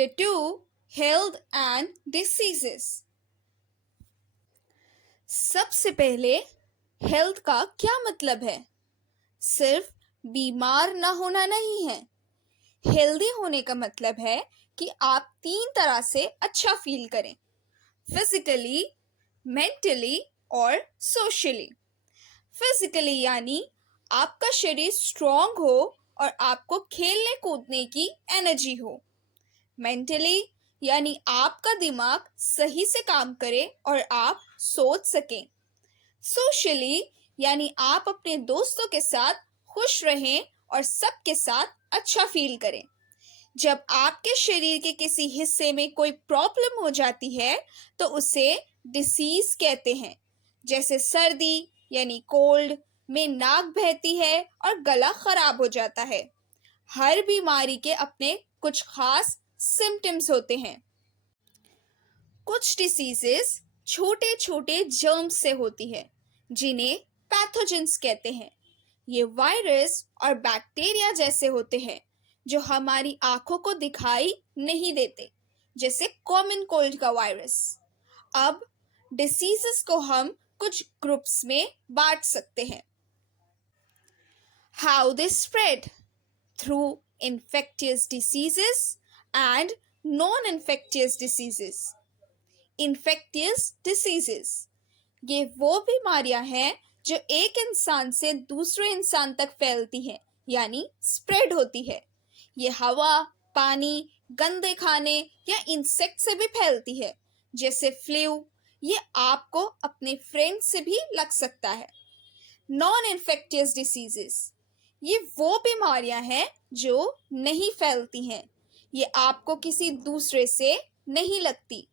Chapter 2 Health and Diseases. सबसे पहले health का क्या मतलब है? सिर्फ बीमार ना होना नहीं है। हेल्दी होने का मतलब है कि आप 3 तरह से अच्छा फील करें, फिजिकली, मेंटली और सोशली। फिजिकली यानी आपका शरीर स्ट्रांग हो और आपको खेलने कूदने की एनर्जी हो। मेंटली यानी आपका दिमाग सही से काम करे और आप सोच सकें। सोशली यानी आप अपने दोस्तों के साथ खुश रहें और सबके साथ अच्छा फील करें। जब आपके शरीर के किसी हिस्से में कोई प्रॉब्लम हो जाती है तो उसे डिसीज कहते हैं, जैसे सर्दी यानी कोल्ड में नाक बहती है और गला खराब हो जाता है। हर बीमारी के अपने कुछ खास सिम्टम्स होते हैं। कुछ डिसीजेस छोटे छोटे जर्म्स से होती है जिन्हें पैथोजेंस कहते हैं। ये वायरस और बैक्टीरिया जैसे होते हैं जो हमारी आंखों को दिखाई नहीं देते, जैसे कॉमन कोल्ड का वायरस। अब डिसीजेस को हम कुछ ग्रुप्स में बांट सकते हैं। How they spread through infectious diseases and non-infectious diseases. Infectious diseases ये वो बीमारियां हैं जो एक इंसान से दूसरे इंसान तक फैलती हैं, यानी स्प्रेड होती है। ये हवा, पानी, गंदे खाने या इंसेक्ट से भी फैलती है, जैसे फ्लू। ये आपको अपने फ्रेंड से भी लग सकता है। नॉन इन्फेक्टियस डिसीजेस ये वो बीमारियां हैं जो नहीं फैलती हैं। ये आपको किसी दूसरे से नहीं लगती।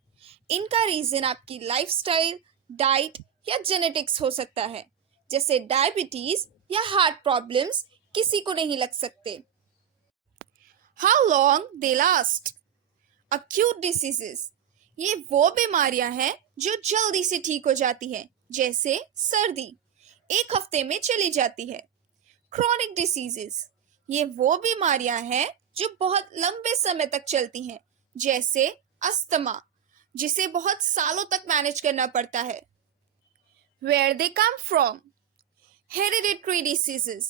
इनका रीजन आपकी लाइफस्टाइल, डाइट या जेनेटिक्स हो सकता है, जैसे डायबिटीज या हार्ट प्रॉब्लम्स किसी को नहीं लग सकते। How long they last. Acute diseases ये वो बीमारियां हैं जो जल्दी से ठीक हो जाती हैं, जैसे सर्दी 1 हफ्ते में चली जाती है। क्रॉनिक डिसीजेस ये वो बीमारियां हैं जो बहुत लंबे समय तक चलती हैं, जैसे अस्थमा, जिसे बहुत सालों तक मैनेज करना पड़ता है। Where they come from. Hereditary diseases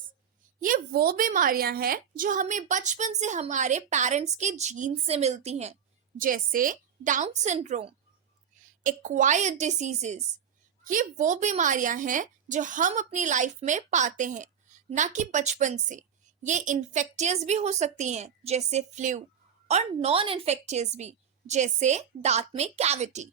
ये वो बीमारियां हैं जो हमें बचपन से हमारे पेरेंट्स के जीन से मिलती हैं, जैसे डाउन सिंड्रोम। एक्वायर्ड डिसीजेस ये वो बीमारियां हैं जो हम अपनी लाइफ में पाते हैं, ना कि बचपन से। ये इन्फेक्टियस भी हो सकती हैं, जैसे फ्लू, और नॉन इन्फेक्टियस भी, जैसे दांत में कैविटी।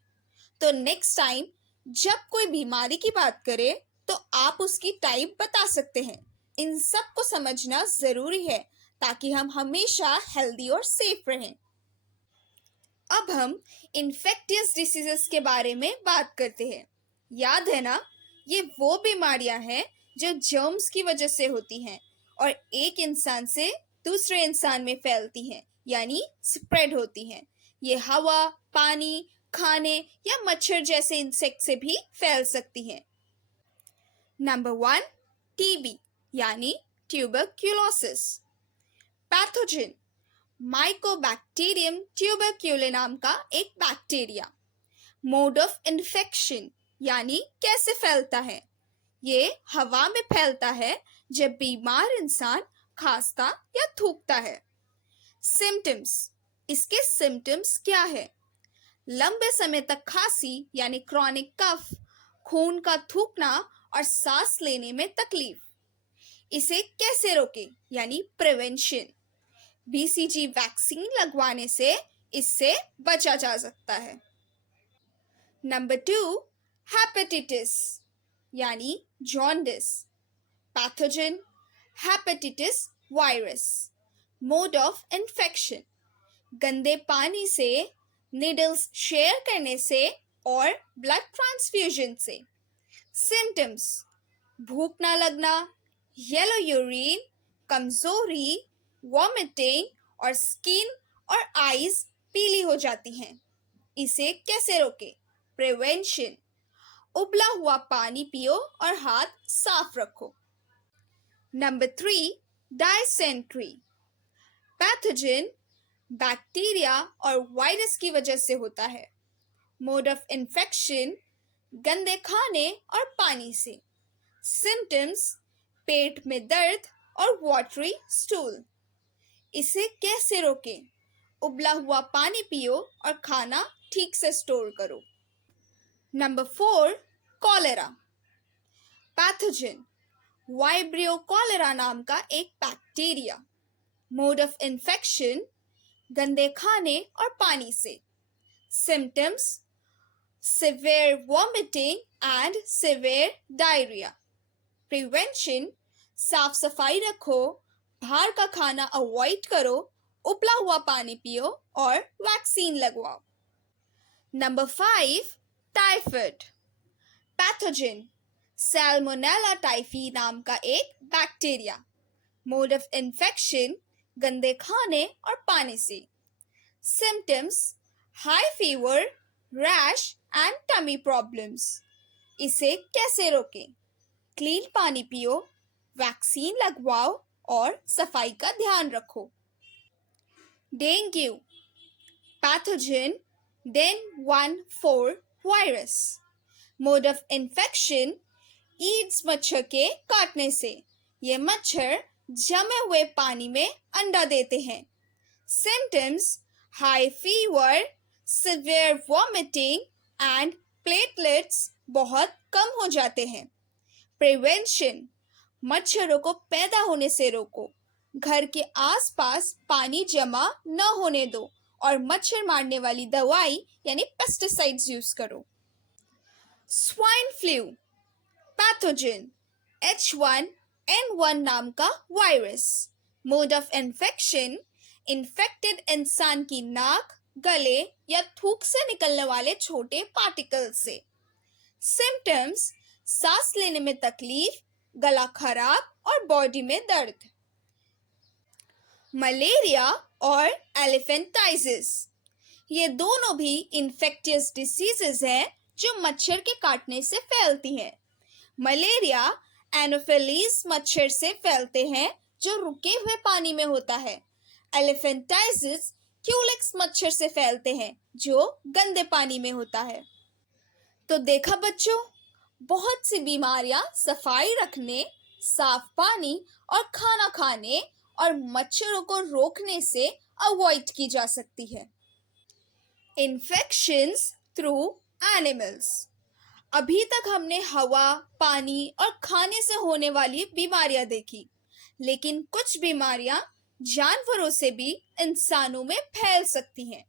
तो नेक्स्ट टाइम जब कोई बीमारी की बात करे तो आप उसकी टाइप बता सकते हैं। इन सब को समझना जरूरी है ताकि हम हमेशा हेल्दी और सेफ रहें। अब हम इन्फेक्टियस डिसीजेस के बारे में बात करते हैं। याद है ना, ये वो बीमारियां हैं जो जर्म्स की वजह से होती हैं और एक इंसान से दूसरे इंसान में फैलती हैं, यानी स्प्रेड होती हैं। ये हवा, पानी, खाने या मच्छर जैसे इंसेक्ट से भी फैल सकती हैं। नंबर 1 टीबी यानी ट्यूबरक्यूलोसिस। पैथोजन माइकोबैक्टीरियम ट्यूबरक्यूले नाम का एक बैक्टीरिया। मोड ऑफ इन्फेक्शन यानी कैसे फैलता है। ये हवा में फैलता है जब बीमार इंसान खांसता या थूकता है। सिम्टम्स इसके सिम्टम्स क्या है? लंबे समय तक खांसी यानी क्रॉनिक कफ, खून का थूकना और सांस लेने में तकलीफ। इसे कैसे रोकें यानी प्रिवेंशन। बीसीजी वैक्सीन लगवाने से इससे बचा जा सकता है। नंबर 2 हेपेटाइटिस यानी jaundice. Pathogen hepatitis virus. Mode of infection गंदे पानी से, निडल्स शेयर करने से और ब्लड ट्रांसफ्यूजन से। सिम्टम्स भूख ना लगना, येलो यूरिन, कमजोरी, वॉमिटिंग और स्किन और आईज पीली हो जाती हैं। इसे कैसे रोकें? प्रिवेंशन उबला हुआ पानी पियो और हाथ साफ रखो। Number 3 dysentery. पैथोजन बैक्टीरिया और वायरस की वजह से होता है। मोड ऑफ इन्फेक्शन, गंदे खाने और पानी से। सिम्टम्स, पेट में दर्द और वाटरी स्टूल। इसे कैसे रोकें? उबला हुआ पानी पियो और खाना ठीक से स्टोर करो। Number 4, cholera. Pathogen, vibrio cholera नाम का एक बैक्टीरिया। मोड ऑफ इन्फेक्शन, गंदे खाने और पानी से। Symptoms, severe vomiting and severe diarrhea. Prevention, साफ सफाई रखो, बाहर का खाना अवॉइड करो, उबला हुआ पानी पियो और वैक्सीन लगवाओ। Number 5, typhoid. Pathogen, salmonella typhi नाम का एक बैक्टीरिया। मोड ऑफ इन्फेक्शन, गंदे खाने और पानी से। Symptoms, high fever, rash and tummy problems. इसे कैसे रोकें? क्लीन पानी पियो, वैक्सीन लगवाओ और सफाई का ध्यान रखो। Dengue. Pathogen, Den14 virus. Mode of infection, aedes मच्छर के काटने से। ये मच्छर जमे हुए पानी में अंडा देते हैं। Symptoms, high fever, severe vomiting and platelets बहुत कम हो जाते हैं। प्रिवेंशन, मच्छरों को पैदा होने से रोको, घर के आसपास पानी जमा न होने दो और मच्छर मारने वाली दवाई यानी पेस्टिसाइड्स यूज करो। Swine flu. पैथोजन, H1N1 नाम का virus. Mode of infection, infected इंसान की नाक, गले या थूक से निकलने वाले छोटे पार्टिकल से। सिम्टम्स, सांस लेने में तकलीफ, गला खराब और बॉडी में दर्द। मलेरिया और एलिफेंटाइटिस, ये दोनों भी इन्फेक्टियस डिसीजेस हैं जो मच्छर के काटने से फैलती हैं। मलेरिया एनोफिलीज मच्छर से फैलते हैं जो रुके हुए पानी में होता है। एलिफेंटाइटिस क्यूलेक्स मच्छर से फैलते हैं जो गंदे पानी में होता है। तो देखा बच्चों, बहुत सी बीमारियां सफाई रखने, साफ पानी और खाना खाने और मच्छरों को रोकने से अवॉइड की जा सकती है। Infections through animals. अभी तक हमने हवा, पानी और खाने से होने वाली बीमारियां देखी, लेकिन कुछ बीमारियां जानवरों से भी इंसानों में फैल सकती हैं,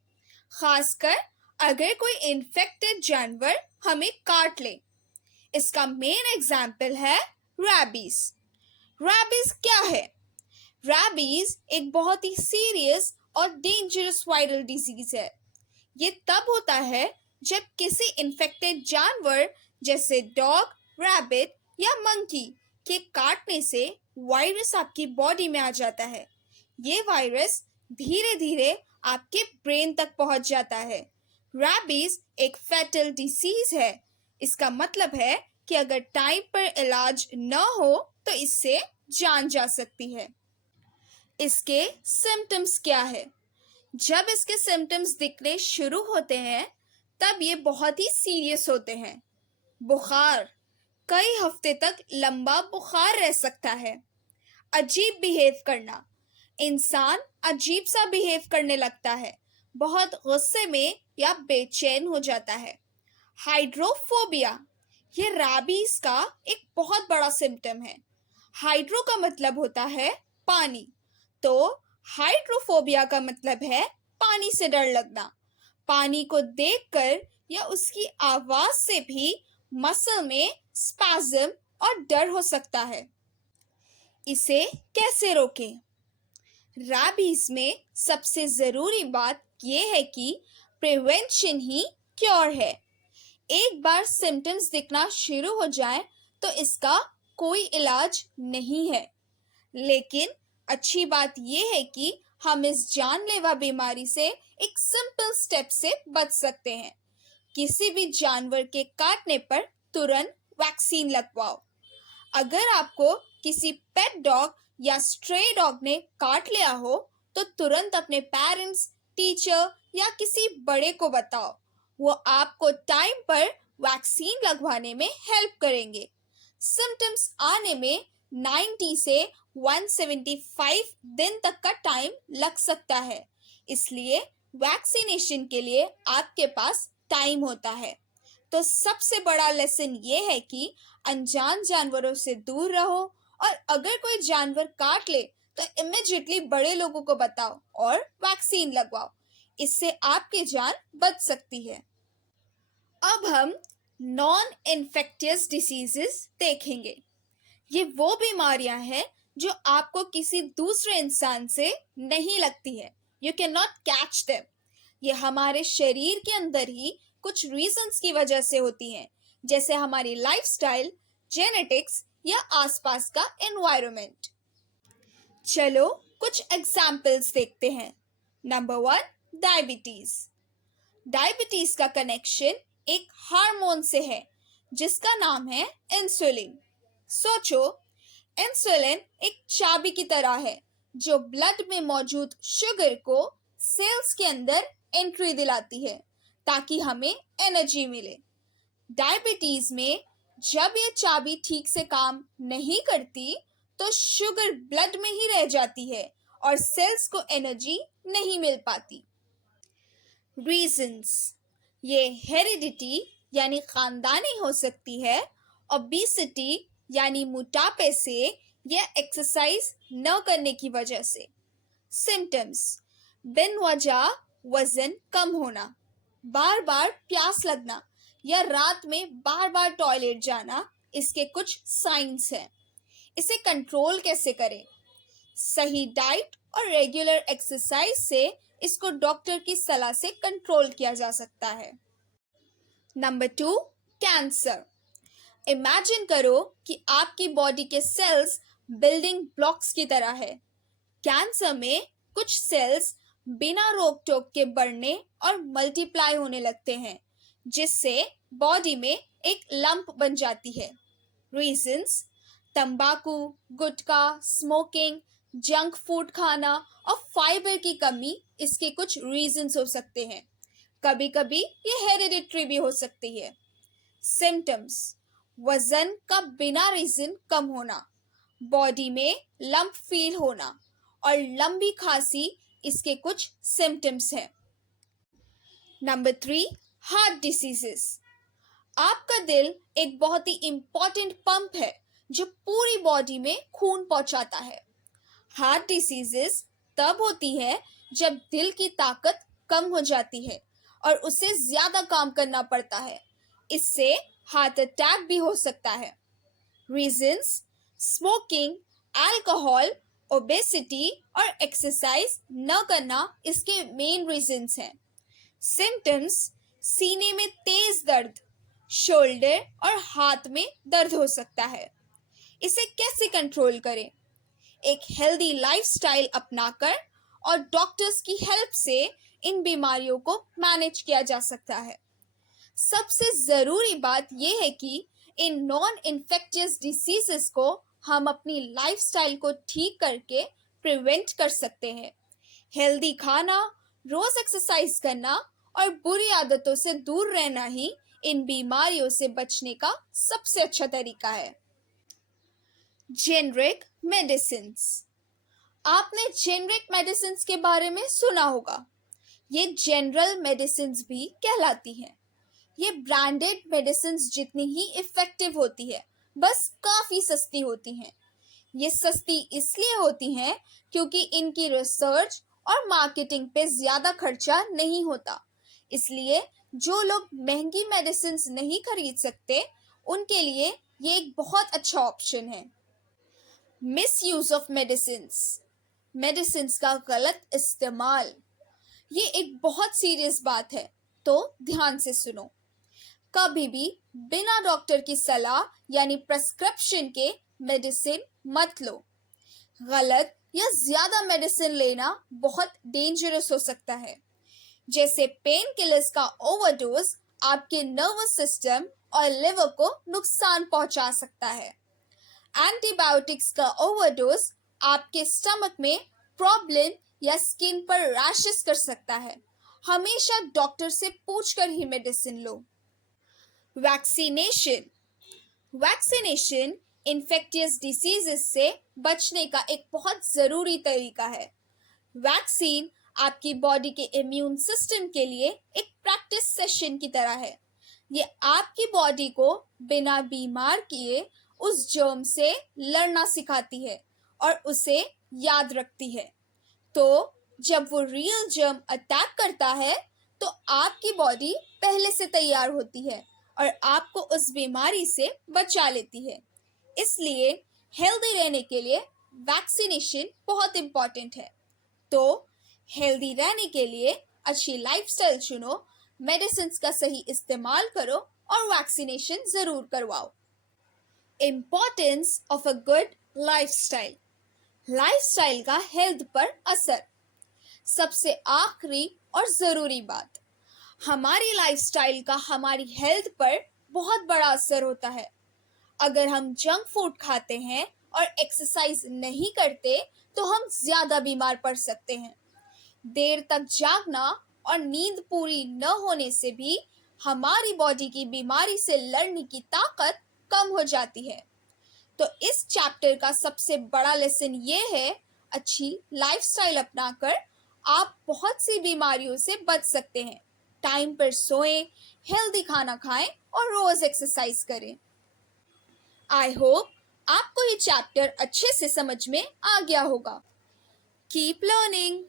खासकर अगर कोई इन्फेक्टेड जानवर हमें काट ले। इसका मेन एग्जाम्पल है रैबीज। रैबीज क्या है? रैबीज एक बहुत ही सीरियस और डेंजरस वायरल डिजीज है। ये तब होता है जब किसी इन्फेक्टेड जानवर जैसे डॉग, रैबिट या मंकी के काटने से वायरस आपकी बॉडी में आ जाता है। ये वायरस धीरे धीरे आपके ब्रेन तक पहुंच जाता है। रैबीज एक फैटल डिसीज है। इसका मतलब है कि अगर टाइम पर इलाज न हो तो इससे जान जा सकती है। इसके सिम्टम्स क्या है? जब इसके सिम्टम्स दिखने शुरू होते हैं तब ये बहुत ही सीरियस होते हैं। बुखार, कई हफ्ते तक लंबा बुखार रह सकता है। अजीब बिहेव करना, इंसान अजीब सा बिहेव करने लगता है, बहुत गुस्से में या बेचैन हो जाता है। हाइड्रोफोबिया, ये रैबीज का एक बहुत बड़ा सिम्टम है। हाइड्रो का मतलब होता है पानी, तो हाइड्रोफोबिया का मतलब है पानी से डर लगना। पानी को देखकर या उसकी आवाज से भी मसल में स्पैज्म और डर हो सकता है। इसे कैसे रोकें? रैबीज में सबसे जरूरी बात यह है कि प्रिवेंशन ही क्योर है। एक बार सिम्टम्स दिखना शुरू हो जाए तो इसका कोई इलाज नहीं है, लेकिन अच्छी बात यह है कि हम इस जानलेवा बीमारी से एक सिंपल स्टेप से बच सकते हैं। किसी भी जानवर के काटने पर तुरंत वैक्सीन लगवाओ। अगर आपको किसी पेट डॉग या स्ट्रे डॉग ने काट लिया हो तो तुरंत अपने पेरेंट्स, टीचर या किसी बड़े को बताओ। वो आपको टाइम पर वैक्सीन लगवाने में हेल्प करेंगे। सिम्टम्स आने में 90 से 175 दिन तक का टाइम लग सकता है, इसलिए वैक्सीनेशन के लिए आपके पास टाइम होता है। तो सबसे बड़ा लेसन ये है कि अनजान जानवरों से दूर रहो, और अगर कोई जानवर काट ले तो इमिडिएटली बड़े लोगों को बताओ और वैक्सीन लगवाओ। इससे आपकी जान बच सकती है। अब हम नॉन इन्फेक्टियस डिसीजेस देखेंगे। ये वो बीमारियां हैं जो आपको किसी दूसरे इंसान से नहीं लगती है। You can not catch them. ये हमारे शरीर के अंदर ही कुछ रीजंस की वजह से होती हैं, जैसे हमारी लाइफस्टाइल, जेनेटिक्स या आसपास का एनवायरनमेंट। चलो कुछ एग्जाम्पल्स देखते हैं। Number 1, diabetes. डायबिटीज का कनेक्शन एक हार्मोन से है जिसका नाम है इंसुलिन। सोचो, इंसुलिन एक चाबी की तरह है जो ब्लड में मौजूद शुगर को सेल्स के अंदर एंट्री दिलाती है ताकि हमें एनर्जी मिले। डायबिटीज में जब ये चाबी ठीक से काम नहीं करती तो शुगर ब्लड में ही रह जाती है और सेल्स को एनर्जी नहीं मिल पाती। रीजंस, ये हेरिडिटी यानी खानदानी हो सकती है, ओबेसिटी यानी मोटापे से, या एक्सरसाइज न करने की वजह से। सिम्टम्स, बिन वजह वजन कम होना, बार बार प्यास लगना या रात में बार बार टॉयलेट जाना इसके कुछ साइंस हैं। इसे कंट्रोल कैसे करें? सही डाइट और रेगुलर एक्सरसाइज से इसको डॉक्टर की सलाह से कंट्रोल किया जा सकता है। Number 2, cancer. इमेजिन करो कि आपकी बॉडी के सेल्स बिल्डिंग ब्लॉक्स की तरह है। कैंसर में कुछ सेल्स बिना रोक टोक के बढ़ने और मल्टीप्लाई होने लगते हैं, जिससे बॉडी में एक लंप बन जाती है। रीजंस, तंबाकू, गुटखा, स्मोकिंग, जंक फूड खाना और फाइबर की कमी इसके कुछ रीजंस हो सकते हैं। कभी कभी ये हेरिडिटरी भी हो सकती है। सिम्टम्स, वजन का बिना रीजन कम होना, बॉडी में लंप फील होना और लंबी खांसी इसके कुछ सिम्टम्स हैं। Number 3, heart diseases. आपका दिल एक बहुत ही इंपॉर्टेंट पंप है जो पूरी बॉडी में खून पहुंचाता है। हार्ट डिसीजेस तब होती है जब दिल की ताकत कम हो जाती है और उसे ज्यादा काम करना पड़ता है। इससे हार्ट अटैक भी हो सकता है। रीजंस, स्मोकिंग, अल्कोहल, ओबेसिटी और एक्सरसाइज न करना इसके मेन रीजंस हैं। सिम्टम्स, सीने में तेज दर्द, शोल्डर और हाथ में दर्द हो सकता है। इसे कैसे कंट्रोल करें? एक हेल्दी लाइफस्टाइल अपनाकर और डॉक्टर्स की हेल्प से इन बीमारियों को मैनेज किया जा सकता है। सबसे जरूरी बात यह है कि इन नॉन इन्फेक्टियस डिसीजेस को हम अपनी लाइफस्टाइल को ठीक करके प्रिवेंट कर सकते हैं। हेल्दी खाना, रोज एक्सरसाइज करना और बुरी आदतों से दूर रहना ही इन बीमारियों से बचने का सबसे अच्छा तरीका है। Generic medicines. आपने जेनरिक मेडिसिन्स के बारे में सुना होगा। ये जनरल मेडिसिन्स भी कहलाती हैं। ये ब्रांडेड मेडिसिन्स जितनी ही इफेक्टिव होती है, बस काफी सस्ती होती हैं। ये सस्ती इसलिए होती हैं क्योंकि इनकी रिसर्च और मार्केटिंग पे ज्यादा खर्चा नहीं होता। इसलिए जो लोग महंगी मेडिसिन्स नहीं खरीद सकते, उनके लिए ये एक बहुत अच्छा ऑप्शन है। Misuse of medicines. मेडिसिन्स का गलत इस्तेमाल, ये एक बहुत सीरियस बात है, तो ध्यान से सुनो। कभी भी बिना डॉक्टर की सलाह यानी प्रेस्क्रिप्शन के मेडिसिन मत लो। गलत या ज्यादा मेडिसिन लेना बहुत डेंजरस हो सकता है। जैसे पेन किलर्स का ओवरडोज आपके नर्वस सिस्टम और लिवर को नुकसान पहुंचा सकता है। एंटीबायोटिक्स का ओवरडोज आपके स्टमक में प्रॉब्लम या स्किन पर रैशेस कर सकता है। हमेशा डॉक्टर से पूछकर ही मेडिसिन लो। वैक्सीनेशन। वैक्सीनेशन इन्फेक्टियस डिसीजेस से बचने का एक बहुत ज़रूरी तरीका है। वैक्सीन आपकी बॉडी के इम्यून सिस्टम के लिए एक प्रैक्टिस सेशन की तरह है। ये आपकी बॉडी को बिना बीमार किए उस जर्म से लड़ना सिखाती है और उसे याद रखती है। तो जब वो रियल जर्म अटैक करता है तो आपकी बॉडी पहले से तैयार होती है और आपको उस बीमारी से बचा लेती है। इसलिए हेल्दी रहने के लिए वैक्सीनेशन बहुत इम्पॉर्टेंट है। तो हेल्दी रहने के लिए अच्छी लाइफस्टाइल चुनो, मेडिसिन का सही इस्तेमाल करो और वैक्सीनेशन जरूर करवाओ। Importance of a good lifestyle. Lifestyle का हेल्थ पर असर। सबसे आखिरी और जरूरी बात, हमारी लाइफस्टाइल का हमारी हेल्थ पर बहुत बड़ा असर होता है। अगर हम जंक फूड खाते हैं और एक्सरसाइज नहीं करते तो हम ज्यादा बीमार पड़ सकते हैं। देर तक जागना और नींद पूरी न होने से भी हमारी बॉडी की बीमारी से लड़ने की ताकत कम हो जाती है। तो इस चैप्टर का सबसे बड़ा लेसन ये है, अच्छी लाइफस्टाइल अपनाकर आप बहुत सी बीमारियों से बच सकते हैं। टाइम पर सोएं, हेल्दी खाना खाएं और रोज एक्सरसाइज करें। आई होप आपको ये चैप्टर अच्छे से समझ में आ गया होगा। Keep learning.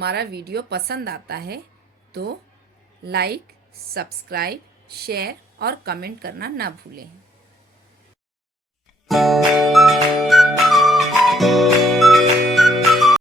हमारा वीडियो पसंद आता है तो लाइक, सब्सक्राइब, शेयर और कमेंट करना ना भूलें।